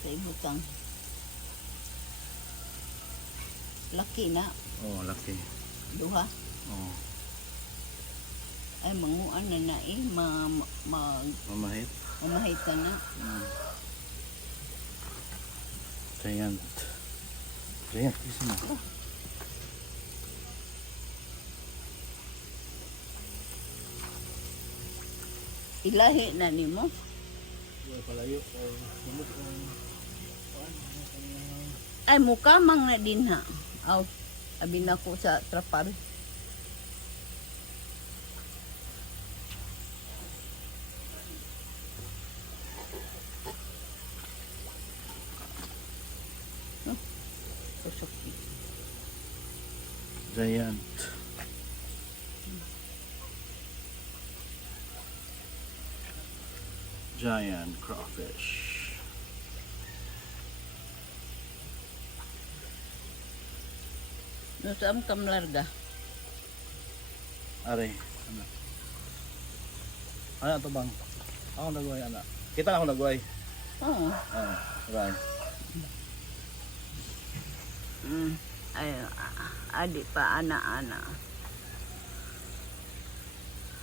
Sa ibutang. Laki na. Oh, laki. Duha. Oh, Ay, manguan na na eh. mamahit. Mamahit ka na. Giant. Giant, isa na. Ilahi na ni mo. Ay, mukamang na din ha. Aw, abin ako sa trapal. Tusok. Giant. Giant crawfish. No, saan kam larga? Are, ano? Ano to bang? Ako nagway, anak. Kita na ako nagway. Oo. Ah, right. Ay, adi pa, ana.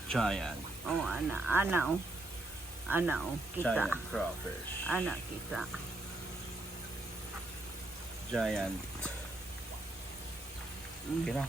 Giant. Oh, ana, oh. Ana, oh. Kita. Giant crawfish. Ana, kita. Giant. Okay na.